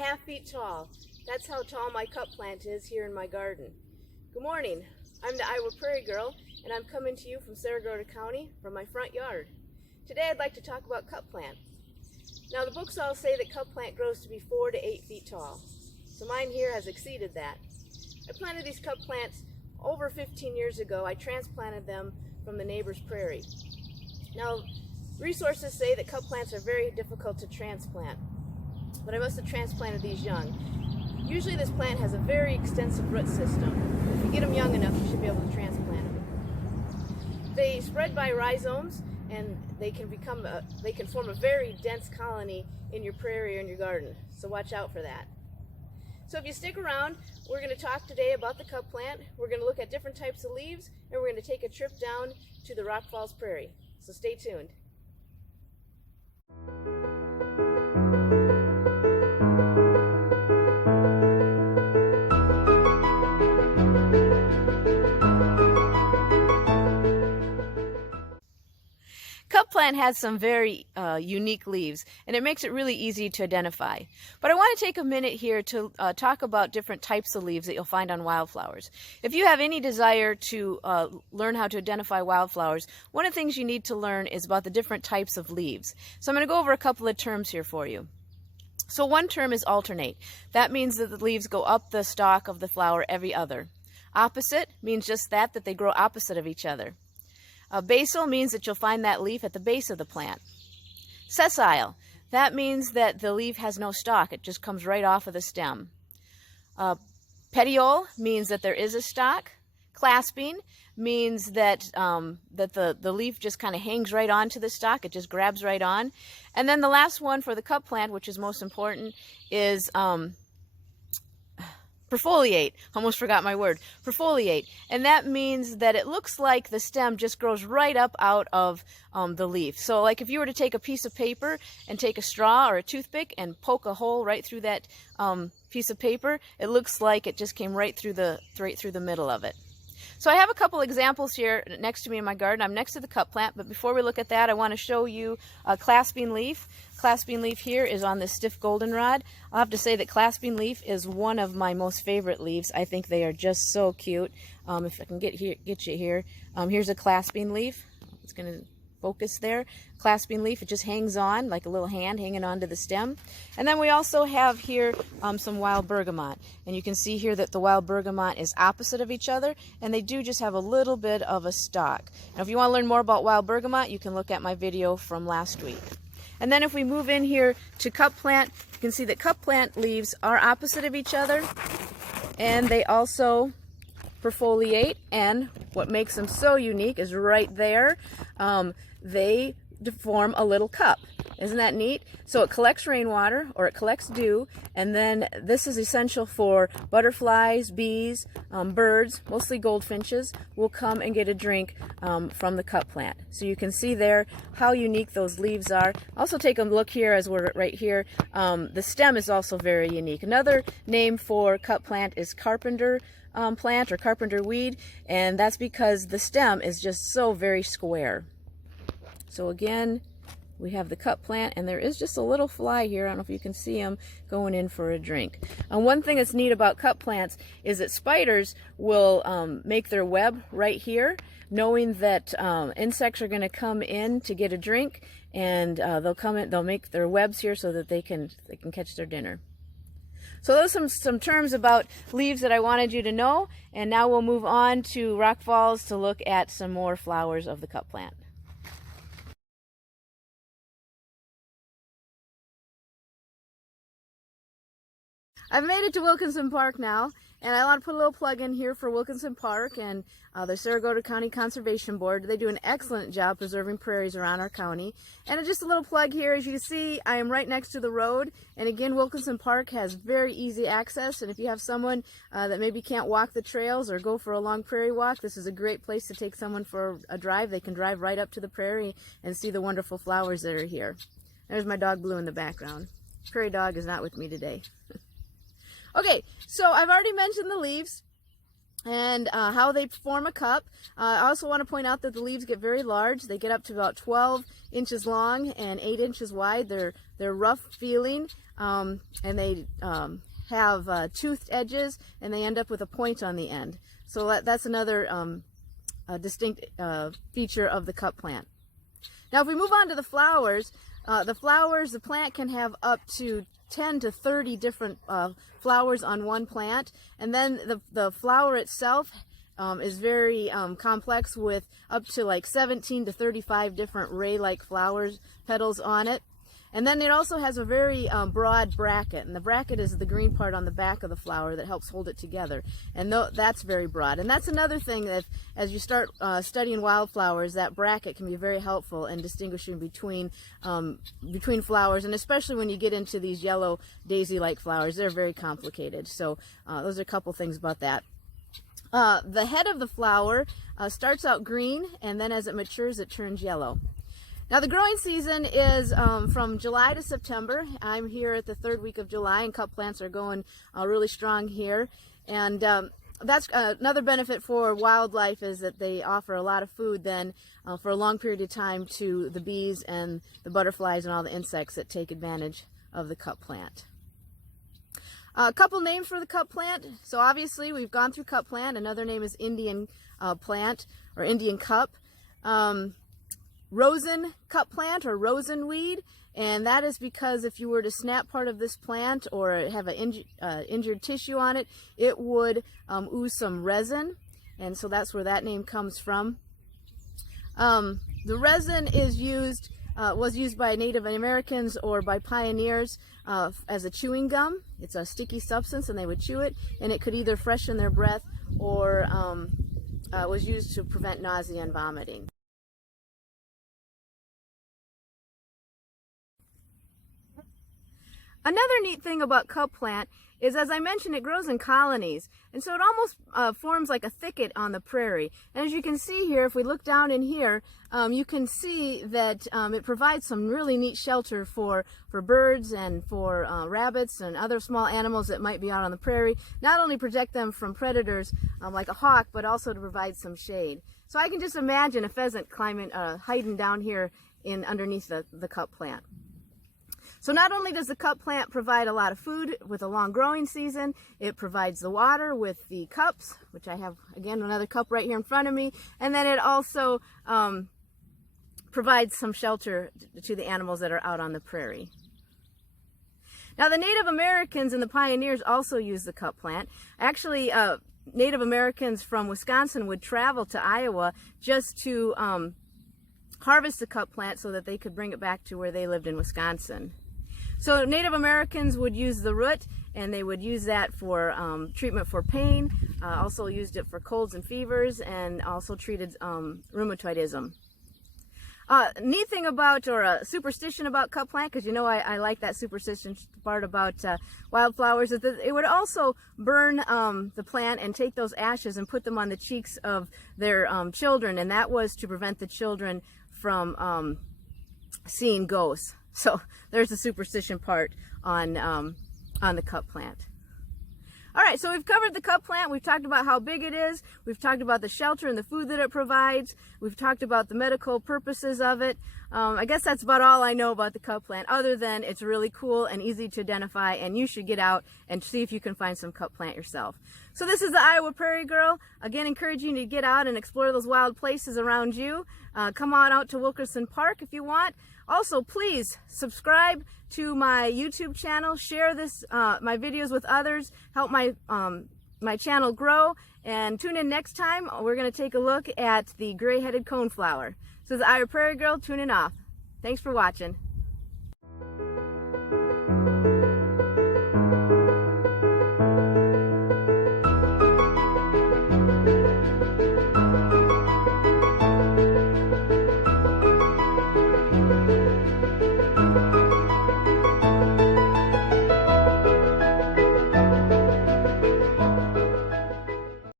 1.5 feet tall. That's how tall my cup plant is here in my garden. Good morning. I'm the Iowa Prairie Girl, and I'm coming to you from Saragordo County from my front yard. Today I'd like to talk about cup plant. Now the books all say that cup plant grows to be 4 to 8 feet tall. So mine here has exceeded that. I planted these cup plants over 15 years ago. I transplanted them from the neighbor's prairie. Now resources say that cup plants are very difficult to transplant, but I must have transplanted these young. Usually this plant has a very extensive root system. If you get them young enough, you should be able to transplant them. They spread by rhizomes, and they can form a very dense colony in your prairie or in your garden. So watch out for that. So if you stick around, we're going to talk today about the cup plant. We're going to look at different types of leaves, and we're going to take a trip down to the Rock Falls Prairie. So stay tuned. Cup plant has some very unique leaves, and it makes it really easy to identify. But I want to take a minute here to talk about different types of leaves that you'll find on wildflowers. If you have any desire to learn how to identify wildflowers, one of the things you need to learn is about the different types of leaves. So I'm going to go over a couple of terms here for you. So one term is alternate. That means that the leaves go up the stalk of the flower every other. Opposite means just that they grow opposite of each other. Basal means that you'll find that leaf at the base of the plant. Sessile, that means that the leaf has no stalk. It just comes right off of the stem. Petiole means that there is a stalk. Clasping means that, the leaf just kind of hangs right onto the stalk. It just grabs right on. And then the last one for the cup plant, which is most important, is perfoliate. Almost forgot my word. Perfoliate. And that means that it looks like the stem just grows right up out of the leaf. So like if you were to take a piece of paper and take a straw or a toothpick and poke a hole right through that piece of paper, it looks like it just came right through the middle of it. So I have a couple examples here next to me in my garden. I'm next to the cup plant, but before we look at that, I want to show you a clasping leaf. Clasping leaf here is on the stiff goldenrod. I'll have to say that clasping leaf is one of my most favorite leaves. I think they are just so cute. If I can get you here. Here's a clasping leaf. It's going to focus there. Clasping leaf, it just hangs on like a little hand hanging onto the stem. And then we also have here some wild bergamot. And you can see here that the wild bergamot is opposite of each other, and they do just have a little bit of a stalk. Now if you want to learn more about wild bergamot, you can look at my video from last week. And then if we move in here to cup plant, you can see that cup plant leaves are opposite of each other, and they also perfoliate, and what makes them so unique is right there, they form a little cup. Isn't that neat? So it collects rainwater, or it collects dew, and then this is essential for butterflies, bees, birds, mostly goldfinches, will come and get a drink from the cup plant. So you can see there how unique those leaves are. Also take a look here as we're right here. The stem is also very unique. Another name for cup plant is carpenter plant or carpenter weed, and that's because the stem is just so very square. So again, we have the cup plant, and there is just a little fly here. I don't know if you can see him going in for a drink. One thing that's neat about cup plants is that spiders will make their web right here, knowing that insects are going to come in to get a drink, and they'll make their webs here so that they can catch their dinner. So those are some terms about leaves that I wanted you to know, and now we'll move on to Rock Falls to look at some more flowers of the cup plant. I've made it to Wilkinson Park now, and I want to put a little plug in here for Wilkinson Park and the Saragordo County Conservation Board. They do an excellent job preserving prairies around our county. And just a little plug here, as you can see, I am right next to the road, and again, Wilkinson Park has very easy access, and if you have someone that maybe can't walk the trails or go for a long prairie walk, this is a great place to take someone for a drive. They can drive right up to the prairie and see the wonderful flowers that are here. There's my dog Blue in the background. Prairie dog is not with me today. Okay, so I've already mentioned the leaves. and how they form a cup. I also want to point out that the leaves get very large. They get up to about 12 inches long and 8 inches wide. They're rough feeling, and they have toothed edges, and they end up with a point on the end. So that's another distinct feature of the cup plant. Now if we move on to the flowers, the plant can have up to 10 to 30 different flowers on one plant, and then the flower itself is very complex, with up to like 17 to 35 different ray-like flowers, petals on it. And then it also has a very broad bracket, and the bracket is the green part on the back of the flower that helps hold it together, and that's very broad. And that's another thing that as you start studying wildflowers, that bracket can be very helpful in distinguishing between flowers, and especially when you get into these yellow daisy-like flowers, they're very complicated. So those are a couple things about that. The head of the flower starts out green, and then as it matures it turns yellow. Now the growing season is from July to September. I'm here at the 3rd week of July, and cup plants are going really strong here. And that's another benefit for wildlife, is that they offer a lot of food then for a long period of time to the bees and the butterflies and all the insects that take advantage of the cup plant. A couple names for the cup plant. So obviously we've gone through cup plant. Another name is Indian plant or Indian cup. Rosin cup plant or rosin weed, and that is because if you were to snap part of this plant or have an injured tissue on it, it would ooze some resin, and so that's where that name comes from. The resin is was used by Native Americans or by pioneers as a chewing gum. It's a sticky substance, and they would chew it, and it could either freshen their breath or was used to prevent nausea and vomiting. Another neat thing about cup plant is, as I mentioned, it grows in colonies, and so it almost forms like a thicket on the prairie. And as you can see here, if we look down in here, you can see that it provides some really neat shelter for birds and for rabbits and other small animals that might be out on the prairie. Not only protect them from predators like a hawk, but also to provide some shade. So I can just imagine a pheasant hiding down here underneath the cup plant. So not only does the cup plant provide a lot of food with a long growing season, it provides the water with the cups, which I have, again, another cup right here in front of me, and then it also provides some shelter to the animals that are out on the prairie. Now the Native Americans and the pioneers also use the cup plant. Actually, Native Americans from Wisconsin would travel to Iowa just to harvest the cup plant so that they could bring it back to where they lived in Wisconsin. So Native Americans would use the root, and they would use that for treatment for pain, also used it for colds and fevers, and also treated rheumatoidism. Neat thing about, or a superstition about cup plant, because you know I like that superstition part about wildflowers, is that it would also burn the plant and take those ashes and put them on the cheeks of their children, and that was to prevent the children from seeing ghosts. So there's the superstition part on the cup plant. All right, so we've covered the cup plant. We've talked about how big it is. We've talked about the shelter and the food that it provides. We've talked about the medical purposes of it. I guess that's about all I know about the cup plant, other than it's really cool and easy to identify, and you should get out and see if you can find some cup plant yourself. So this is the Iowa Prairie Girl. Again, encouraging you to get out and explore those wild places around you. Come on out to Wilkerson Park if you want. Also, please subscribe to my YouTube channel, share my videos with others, help my channel grow, and tune in next time. We're going to take a look at the gray-headed coneflower. So the Iowa Prairie Girl tuning off. Thanks for watching.